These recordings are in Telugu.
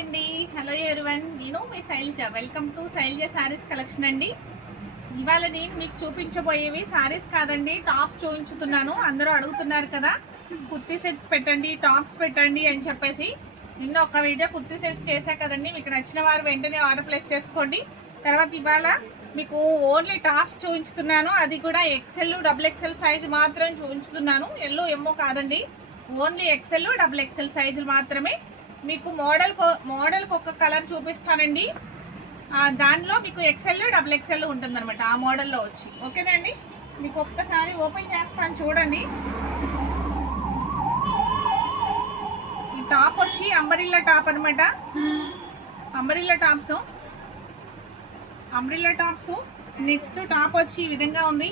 అండి, హలో ఎవరీవన్. నేను మీ Shailaja. Welcome to Shailaja sarees collection అండి. ఇవాళ నేను మీకు చూపించబోయేవి శారీస్ కాదండి, టాప్స్ చూపించుతున్నాను. అందరూ అడుగుతున్నారు కదా, కుర్తీ సెట్స్ పెట్టండి, టాప్స్ పెట్టండి అని చెప్పేసి. నిన్న ఒక వీడియో కుర్తీ సెట్స్ చేశా కదండి, మీకు నచ్చిన వారు వెంటనే ఆర్డర్ ప్లేస్ చేసుకోండి. తర్వాత ఇవాళ మీకు ఓన్లీ టాప్స్ చూపించుతున్నాను, అది కూడా ఎక్సెల్ డబుల్ ఎక్సెల్ సైజు మాత్రం చూపించుతున్నాను. ఎల్లో ఎమ్మో కాదండి, ఓన్లీ ఎక్సెల్ డబుల్ ఎక్సెల్ సైజులు మాత్రమే. మీకు మోడల్కి ఒక కలర్ చూపిస్తానండి, దానిలో మీకు ఎక్సెల్ డబుల్ ఎక్సెల్ ఉంటుందన్నమాట ఆ మోడల్లో వచ్చి. ఓకేనండి, మీకు ఒక్కసారి ఓపెన్ చేస్తాను చూడండి. ఈ టాప్ వచ్చి అంబరిల్లా టాప్ అనమాట. Umbrella tops. నెక్స్ట్ టాప్ వచ్చి ఈ విధంగా ఉంది.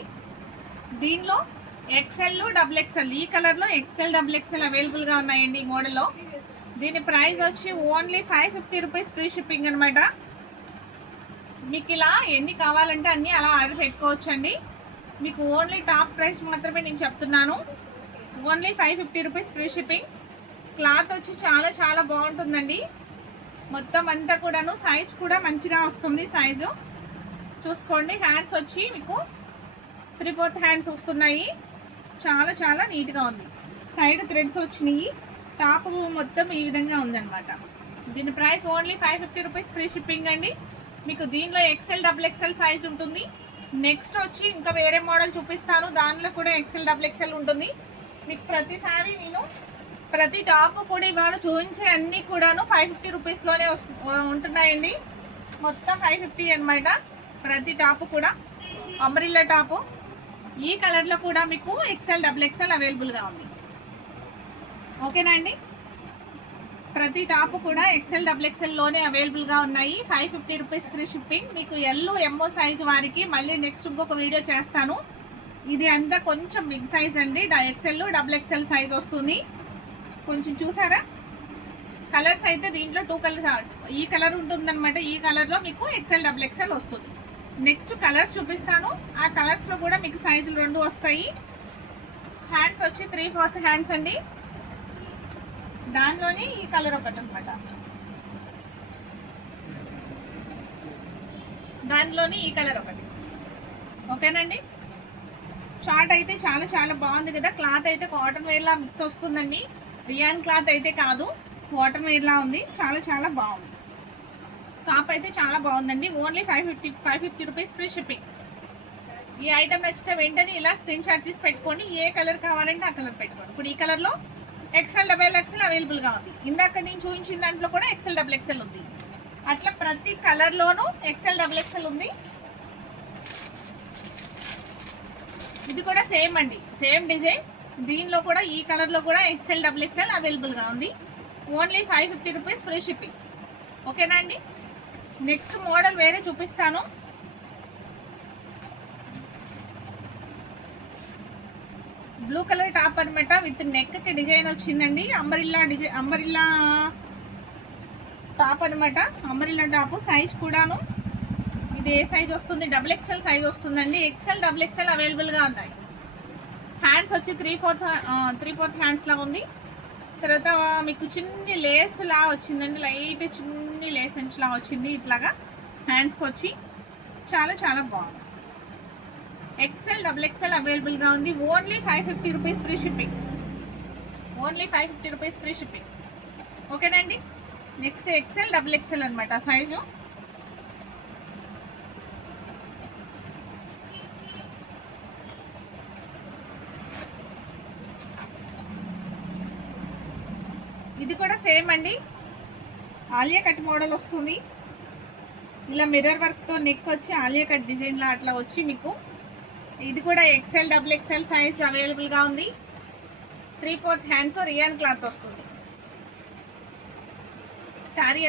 దీనిలో ఎక్సెల్ డబుల్ ఎక్సెల్, ఈ కలర్లో ఎక్సెల్ డబుల్ ఎక్సెల్ అవైలబుల్గా ఉన్నాయండి ఈ మోడల్లో. దీని ప్రైస్ వచ్చి ఓన్లీ 550 రూపీస్ ఫ్రీ షిప్పింగ్ అనమాట. మీకు ఇలా ఎన్ని కావాలంటే అన్నీ అలా ఆర్డర్ పెట్టుకోవచ్చండి. మీకు ఓన్లీ టాప్ ప్రైస్ మాత్రమే నేను చెప్తున్నాను, only 550 rupees free shipping. Cloth వచ్చి చాలా చాలా బాగుంటుందండి. మొత్తం అంతా కూడాను సైజ్ కూడా మంచిగా వస్తుంది. సైజు చూసుకోండి. హ్యాండ్స్ వచ్చి మీకు 3/4 హ్యాండ్స్ వస్తున్నాయి. చాలా చాలా నీట్గా ఉంది. సైడ్ థ్రెడ్స్ వచ్చినాయి. టాప్ మొత్తం ఈ విధంగా ఉందన్నమాట. దీని price only 550 rupees free shipping అండి. మీకు దీనిలో ఎక్సెల్ డబుల్ ఎక్సెల్ సైజ్ ఉంటుంది. నెక్స్ట్ వచ్చి ఇంకా వేరే మోడల్ చూపిస్తాను, దానిలో కూడా ఎక్సెల్ డబుల్ ఎక్సెల్ ఉంటుంది. మీకు ప్రతిసారి నేను ప్రతి టాప్ కూడా ఇవాళ చూపించే అన్నీ కూడాను 550 రూపీస్లోనే ఉంటున్నాయండి. మొత్తం 550 అనమాట ప్రతి టాప్ కూడా. అంబ్రిల్లా టాపు ఈ కలర్లో కూడా మీకు ఎక్సెల్ డబుల్ ఎక్సెల్ అవైలబుల్గా ఉంది. ఓకేనా అండి, ప్రతి టాప్ కూడా ఎక్సెల్ డబుల్ ఎక్సెల్లోనే అవైలబుల్గా ఉన్నాయి. 550 రూపీస్ ఫ్రీ షిప్పింగ్. మీకు ఎల్ ఎంఓ సైజ్ వారికి మళ్ళీ నెక్స్ట్ ఇంకొక వీడియో చేస్తాను. ఇది అంతా కొంచెం బిగ్ సైజ్ అండి, ఎక్సెల్ డబుల్ ఎక్సెల్ సైజ్ వస్తుంది. కొంచెం చూసారా, కలర్స్ అయితే దీంట్లో 2 కలర్స్, ఈ కలర్ ఉంటుందన్నమాట. ఈ కలర్లో మీకు ఎక్సెల్ డబుల్ ఎక్సెల్ వస్తుంది. నెక్స్ట్ కలర్స్ చూపిస్తాను, ఆ కలర్స్లో కూడా మీకు సైజులు 2 వస్తాయి. హ్యాండ్స్ వచ్చి 3/4 హ్యాండ్స్ అండి. దానిలోని ఈ కలర్ ఒకటి అనమాట, దానిలోని ఈ కలర్ ఒకటి. ఓకేనండి, చార్ట్ అయితే చాలా చాలా బాగుంది కదా. క్లాత్ అయితే కాటన్ వేర్లా మిక్స్ వస్తుందండి, రియాన్ క్లాత్ అయితే కాదు, కాటన్ వేర్లా ఉంది. చాలా చాలా బాగుంది. టాప్ అయితే చాలా బాగుందండి. Only 550 rupees free shipping. ఈ ఐటమ్ నచ్చితే వెంటనే ఇలా స్క్రీన్ షాట్ తీసి పెట్టుకొని ఏ కలర్ కావాలంటే ఆ కలర్ పెట్టుకోండి. ఇప్పుడు ఈ కలర్లో ఎక్సెల్ డబుల్ ఎక్సెల్ అవైలబుల్గా ఉంది. ఇందాక నేను చూపించిన దాంట్లో కూడా ఎక్సెల్ డబుల్ ఎక్సెల్ ఉంది. అట్లా ప్రతి కలర్లోనూ ఎక్సెల్ డబుల్ ఎక్సెల్ ఉంది. ఇది కూడా సేమ్ అండి, సేమ్ డిజైన్. దీనిలో కూడా ఈ కలర్లో కూడా ఎక్సెల్ డబుల్ ఎక్సెల్ అవైలబుల్గా ఉంది. Only 550 rupees free shipping. ఓకేనా అండి, నెక్స్ట్ మోడల్ వేరే చూపిస్తాను. బ్లూ కలర్ టాప్ అనమాట, విత్ నెక్ కి డిజైన్ వచ్చిందండి. అంబరిల్లా టాప్ అనమాట. అంబరిల్లా టాప్ సైజ్ కూడాను ఇది ఏ సైజ్ వస్తుంది, డబుల్ ఎక్సెల్ సైజ్ వస్తుందండి. ఎక్సెల్ డబుల్ ఎక్సెల్ అవైలబుల్గా ఉన్నాయి. హ్యాండ్స్ వచ్చి 3/4 హ్యాండ్స్ లా ఉంది. తర్వాత మీకు చిన్ని లేస్ లా వచ్చిందండి, లైట్ చిన్ని లేస్ లా వచ్చింది. ఇట్లాగా హ్యాండ్స్కి వచ్చి చాలా చాలా బాగుంది. ఎక్సెల్ డబుల్ ఎక్సెల్ అవైలబుల్గా ఉంది. Only 550 rupees free shipping. Only 550 rupees free shipping. ఓకేనండి, నెక్స్ట్ ఎక్సెల్ డబుల్ ఎక్సెల్ అనమాట సైజు. ఇది కూడా సేమ్ అండి, ఆలియా కట్ మోడల్ వస్తుంది. ఇలా మిర్రర్ వర్క్తో నెక్ వచ్చి ఆలియా కట్ డిజైన్లా అట్లా వచ్చి మీకు ఇది కూడా ఎక్సెల్ డబుల్ ఎక్సెల్ సైజ్ అవైలబుల్గా ఉంది. 3/4 హ్యాండ్స్ రియాన్ క్లాత్ వస్తుంది. శారీ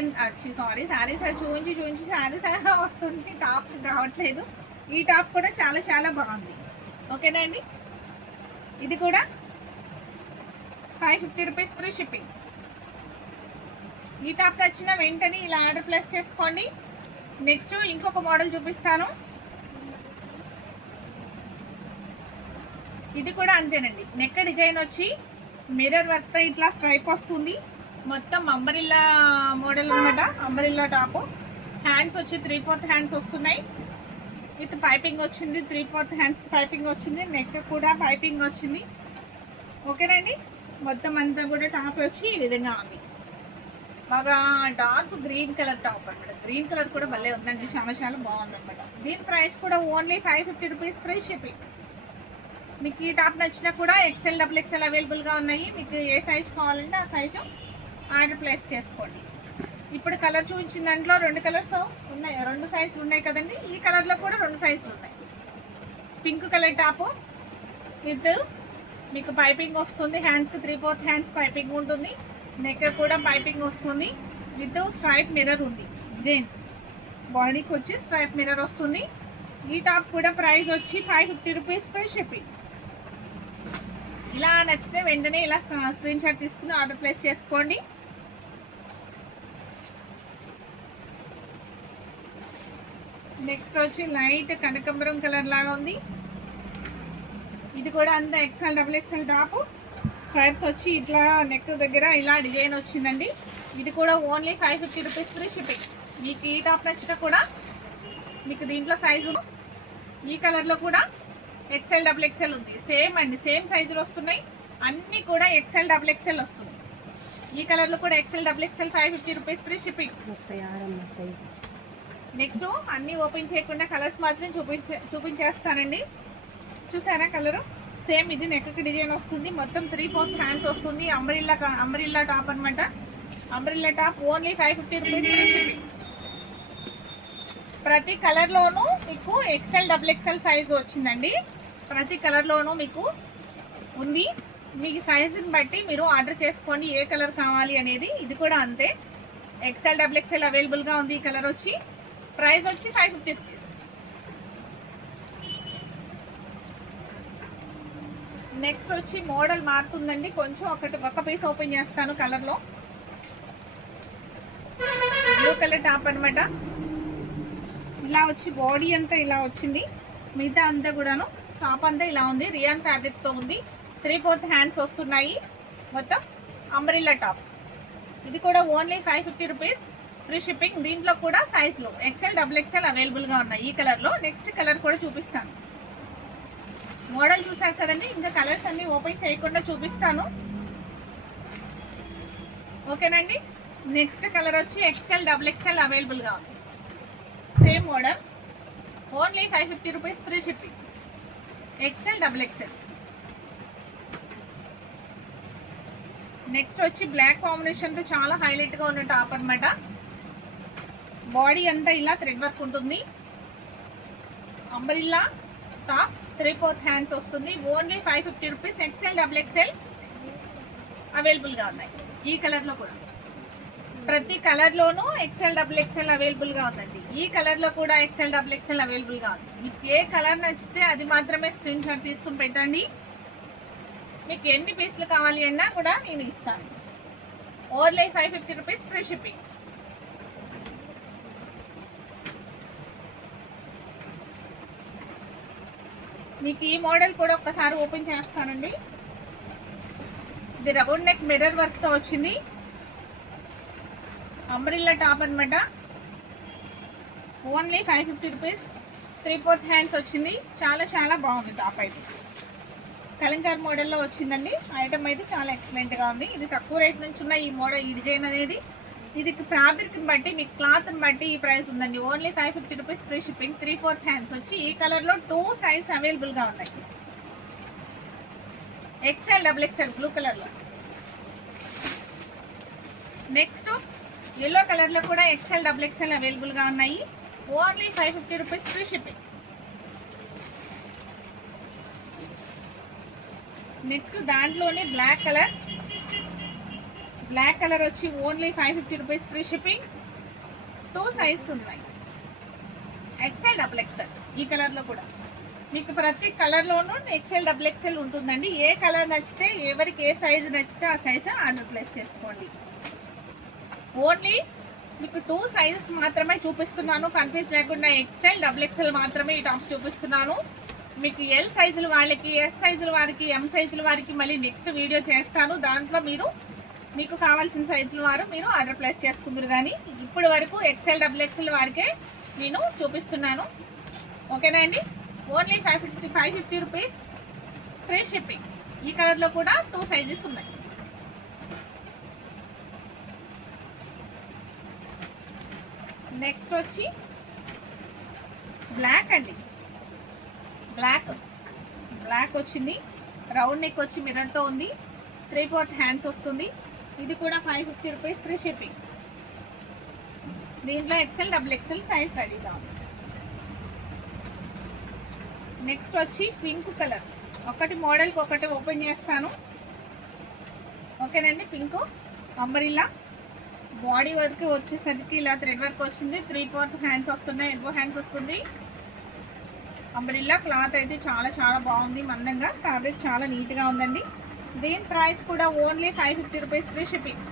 చూపించి శారీ వస్తుంది, టాప్ రావట్లేదు. ఈ టాప్ కూడా చాలా చాలా బాగుంది. ఓకేనా అండి, ఇది కూడా 550 రూపీస్ ఫ్రీ షిప్పింగ్. ఈ టాప్ నచ్చిన వెంటనే ఇలా ఆర్డర్ ప్లేస్ చేసుకోండి. నెక్స్ట్ ఇంకొక మోడల్ చూపిస్తాను. ఇది కూడా అంతేనండి, నెక్ డిజైన్ వచ్చి మిర్రర్ వర్క్ తో ఇట్లా స్ట్రైప్ వస్తుంది. మొత్తం అంబరిల్లా మోడల్ అనమాట. Umbrella top. హ్యాండ్స్ వచ్చి 3/4 హ్యాండ్స్ వస్తున్నాయి. విత్ పైపింగ్ వచ్చింది. 3/4 హ్యాండ్స్ పైపింగ్ వచ్చింది. నెక్ కూడా పైపింగ్ వచ్చింది. ఓకేనండి. మొత్తం అంతా కూడా టాప్ వచ్చి ఈ విధంగా ఉంది. బాగా డార్క్ గ్రీన్ కలర్ టాప్ అనమాట. గ్రీన్ కలర్ కూడా భలే ఉందండి. చాలా చాలా బాగుందన్నమాట. దీని ప్రైస్ కూడా ఓన్లీ 550 రూపీస్ ఫ్రీ షిప్పింగ్. మీకు ఈ టాప్ నచ్చినా కూడా ఎక్సెల్ డబుల్ ఎక్సెల్ అవైలబుల్గా ఉన్నాయి. మీకు ఏ సైజు కావాలంటే ఆ సైజు ఆర్డర్ ప్లేస్ చేసుకోండి. ఇప్పుడు కలర్ చూపించిన దాంట్లో 2 కలర్స్ ఉన్నాయి, 2 సైజులు ఉన్నాయి కదండి. ఈ కలర్లో కూడా 2 సైజులు ఉన్నాయి. పింక్ కలర్ టాపు విత్ మీకు పైపింగ్ వస్తుంది. హ్యాండ్స్కి 3/4 హ్యాండ్స్ పైపింగ్ ఉంటుంది. నెక్ కూడా పైపింగ్ వస్తుంది. విత్ స్ట్రైప్ మిర్రర్ ఉంది. జైన్ బాడీకి వచ్చి స్ట్రైప్ మిర్రర్ వస్తుంది. ఈ టాప్ కూడా ప్రైస్ వచ్చి 550 రూపీస్ ఫ్రీ షిప్పింగ్. ఇలా నచ్చితే వెంటనే ఇలా స్క్రీన్ షాట్ తీసుకుని ఆర్డర్ ప్లేస్ చేసుకోండి. నెక్స్ట్ వచ్చి లైట్ కనకంబరం కలర్ లాగా ఉంది. ఇది కూడా అంత XL double XL top. Stripes వచ్చి ఇట్లా నెక్ దగ్గర ఇలా డిజైన్ వచ్చిందండి. ఇది కూడా ఓన్లీ 550 రూపీస్ ఫ్రీ షిప్పింగ్. మీకు ఈ టాప్ నచ్చినా కూడా మీకు దీంట్లో సైజు ఈ కలర్లో కూడా ఎక్సెల్ డబుల్ ఎక్సెల్ ఉంది. సేమ్ అండి, సేమ్ సైజులు వస్తున్నాయి. అన్నీ కూడా ఎక్సెల్ డబుల్ ఎక్సెల్ వస్తుంది. ఈ కలర్లో కూడా XL double XL 550 rupees free shipping. Next అన్నీ ఓపెన్ చేయకుండా కలర్స్ మాత్రం చూపించేస్తానండి. చూసారా కలరు? సేమ్ ఇది నెక్కి డిజైన్ వస్తుంది. మొత్తం 3/4 హ్యాండ్స్ వస్తుంది. అంబ్రిల్లా టాప్ అనమాట. Umbrella top only 550 rupees free shipping. ప్రతి కలర్లోనూ మీకు ఎక్సెల్ డబుల్ ఎక్సెల్ సైజు వచ్చిందండి. ప్రతి కలర్లోనూ మీకు ఉంది. మీ సైజుని బట్టి మీరు ఆర్డర్ చేసుకోండి ఏ కలర్ కావాలి అనేది. ఇది కూడా అంతే, ఎక్సెల్ డబుల్ ఎక్సెల్ అవైలబుల్గా ఉంది. ఈ కలర్ వచ్చి ప్రైస్ వచ్చి 550 రూపీస్. నెక్స్ట్ వచ్చి మోడల్ మారుతుందండి. కొంచెం ఒక పీస్ ఓపెన్ చేస్తాను. కలర్లో బ్లూ కలర్ టాప్ అనమాట. ఇలా వచ్చి బాడీ అంతా ఇలా వచ్చింది. మిగతా అంతా కూడాను టాప్ అంతా ఇలా ఉంది. రియాన్ ఫ్యాబ్రిక్తో ఉంది. 3/4 హ్యాండ్స్ వస్తున్నాయి. మొత్తం అంబ్రిల్లా టాప్. ఇది కూడా ఓన్లీ 550 రూపీస్ ఫ్రీ షిప్పింగ్. దీంట్లో కూడా సైజులు ఎక్సెల్ డబుల్ ఎక్సెల్ అవైలబుల్గా ఉన్నాయి ఈ కలర్లో. నెక్స్ట్ కలర్ కూడా చూపిస్తాను. మోడల్ చూసారు కదండి. ఇంకా కలర్స్ అన్నీ ఓపెన్ చేయకుండా చూపిస్తాను. ఓకేనండి. నెక్స్ట్ కలర్ వచ్చి ఎక్సెల్ డబుల్ ఎక్సెల్ అవైలబుల్గా ఉంది. Same model only 550 rupees free shipping. XL double XL. Next వచ్చి బ్లాక్ కాంబినేషన్తో చాలా హైలైట్గా ఉన్న టాప్ అనమాట. బాడీ అంతా ఇలా థ్రెడ్ వర్క్ ఉంటుంది. అంబ్రిల్లా టాప్ 3/4 హ్యాండ్స్ వస్తుంది. Only 550 rupees. XL double XL అవైలబుల్గా ఉన్నాయి. ఈ కలర్లో కూడా ప్రతి కలర్లోనూ ఎక్సెల్ డబుల్ ఎక్సెల్ అవైలబుల్గా ఉందండి. ఈ కలర్లో కూడా ఎక్సెల్ డబుల్ ఎక్సెల్ అవైలబుల్గా ఉంది. మీకు ఏ కలర్ నచ్చితే అది మాత్రమే స్క్రీన్ షాట్ తీసుకుని పెట్టండి. మీకు ఎన్ని పీసులు కావాలి అన్నా కూడా నేను ఇస్తాను. Only 550 rupees free shipping. మీకు ఈ మోడల్ కూడా ఒక్కసారి ఓపెన్ చేస్తానండి. ఇది రౌండ్ నెక్ మిర్రర్ వర్క్తో వచ్చింది. అంబ్రిల్లా టాప్ అనమాట. Only 550 rupees. 3/4 హ్యాండ్స్ వచ్చింది. చాలా చాలా బాగుంది టాప్ అయితే. కలంకార్ మోడల్లో వచ్చిందండి. ఐటమ్ అయితే చాలా ఎక్సలెంట్గా ఉంది. ఇది తక్కువ రేట్ నుంచి ఉన్న ఈ మోడల్, ఈ డిజైన్ అనేది ఇది ఫ్యాబ్రిక్ని బట్టి మీకు క్లాత్ని బట్టి ఈ ప్రైస్ ఉందండి. Only 550 rupees free shipping. 3/4 hands వచ్చి ఈ కలర్లో 2 సైజ్ అవైలబుల్గా ఉన్నాయి. ఎక్సెల్ డబుల్ ఎక్సెల్ బ్లూ కలర్లో. నెక్స్ట్ ఎల్లో కలర్లో కూడా ఎక్సెల్ డబుల్ ఎక్సెల్ అవైలబుల్గా ఉన్నాయి. Only 550 rupees free shipping. Next దాంట్లోనే బ్లాక్ కలర్ వచ్చి only 550 rupees free shipping. 2 size ఉన్నాయి. ఎక్సెల్ డబుల్ ఎక్సెల్ ఈ కలర్లో కూడా మీకు ప్రతి కలర్లోనూ ఎక్సెల్ డబుల్ ఎక్సెల్ ఉంటుందండి. ఏ కలర్ నచ్చితే, ఎవరికి ఏ సైజు నచ్చితే ఆ సైజు ఆర్డర్ ప్లేస్ చేసుకోండి. ఓన్లీ మీకు 2 సైజెస్ మాత్రమే చూపిస్తున్నాను. కన్ఫ్యూజ్ లేకుండా ఎక్సెల్ డబుల్ ఎక్సెల్ మాత్రమే ఈ టాప్ చూపిస్తున్నాను. మీకు ఎల్ సైజుల వాళ్ళకి, ఎస్ సైజుల వారికి, ఎం సైజుల వారికి మళ్ళీ నెక్స్ట్ వీడియో చేస్తాను. దాంట్లో మీరు మీకు కావాల్సిన సైజుల వారు మీరు ఆర్డర్ ప్లేస్ చేసుకుందరు. కానీ ఇప్పుడు వరకు ఎక్సెల్ డబుల్ ఎక్సెల్ వారికే నేను చూపిస్తున్నాను. ఓకేనా అండి. Only 550 rupees free shipping. ఈ కలర్లో కూడా 2 సైజెస్ ఉన్నాయి. నెక్స్ట్ వచ్చి బ్లాక్ అండి. బ్లాక్ వచ్చింది. రౌండ్ నెక్ వచ్చి మిర్రర్తో ఉంది. 3/4 హ్యాండ్స్ వస్తుంది. ఇది కూడా 550 రూపీస్ ఫ్రీ షిప్పింగ్. దీంట్లో ఎక్సెల్ డబుల్ ఎక్సెల్ సైజ్ రెడీగా ఉంది. నెక్స్ట్ వచ్చి పింక్ కలర్. ఒకటి మోడల్కి ఒకటి ఓపెన్ చేస్తాను. ఓకేనండి. పింక్ అంబరిల్లా బాడీ వర్క్ వచ్చేసరికి ఇలా థ్రెడ్ వర్క్ వచ్చింది. 3/4 హ్యాండ్స్ వస్తున్నాయి. ఎల్బో హ్యాండ్స్ వస్తుంది. అంబ్రిల్లా క్లాత్ అయితే చాలా చాలా బాగుంది. మందంగా ఫ్యాబ్రిక్ చాలా నీట్గా ఉందండి. దీని ప్రైస్ కూడా ఓన్లీ 550 రూపీస్ ఫ్రీ షిప్పింగ్.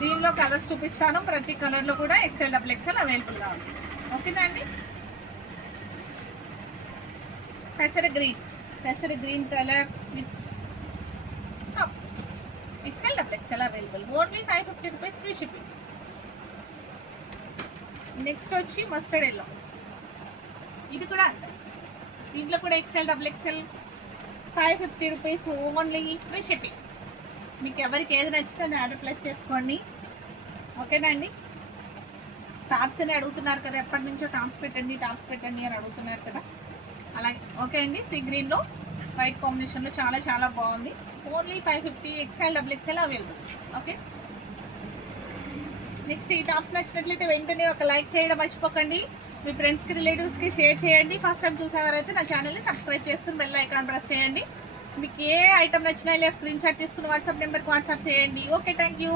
దీనిలో కలర్స్ చూపిస్తాను. ప్రతి కలర్లో కూడా ఎక్సెల్ డబుల్ ఎక్సెల్ అవైలబుల్గా ఉంది. ఓకేనా అండి. పెసర green colour with XL double XL available. Only 550 rupees free shipping. Next వచ్చి మస్టర్డ్ ఎల్లో. ఇది కూడా అంతే. దీంట్లో కూడా XL double XL 550 rupees only free shipping. మీకు ఎవరికి ఏది నచ్చితే అది ఆర్డర్ ప్లేస్ చేసుకోండి. ఓకేనా అండి. టాప్స్ అని అడుగుతున్నారు కదా, ఎప్పటి నుంచో టాప్స్ పెట్టండి అని అడుగుతున్నారు కదా, అలాగే. ఓకే అండి. సీ గ్రీన్లో వైట్ కాంబినేషన్లో చాలా చాలా బాగుంది. Only 550 XL double XL available. Okay. Next ఈ టాప్స్ నచ్చినట్లయితే వెంటనే ఒక లైక్ చేయడం మర్చిపోకండి. మీ ఫ్రెండ్స్కి రిలేటివ్స్కి షేర్ చేయండి. ఫస్ట్ టైం చూసేవారైతే నా ఛానల్ని సబ్స్క్రైబ్ చేసుకుని బెల్ ఐకాన్ ప్రెస్ చేయండి. మీకు ఏ ఐటమ్ నచ్చినా ఇలా స్క్రీన్ షాట్ తీసుకుని వాట్సాప్ నెంబర్కి వాట్సాప్ చేయండి. Okay, thank you.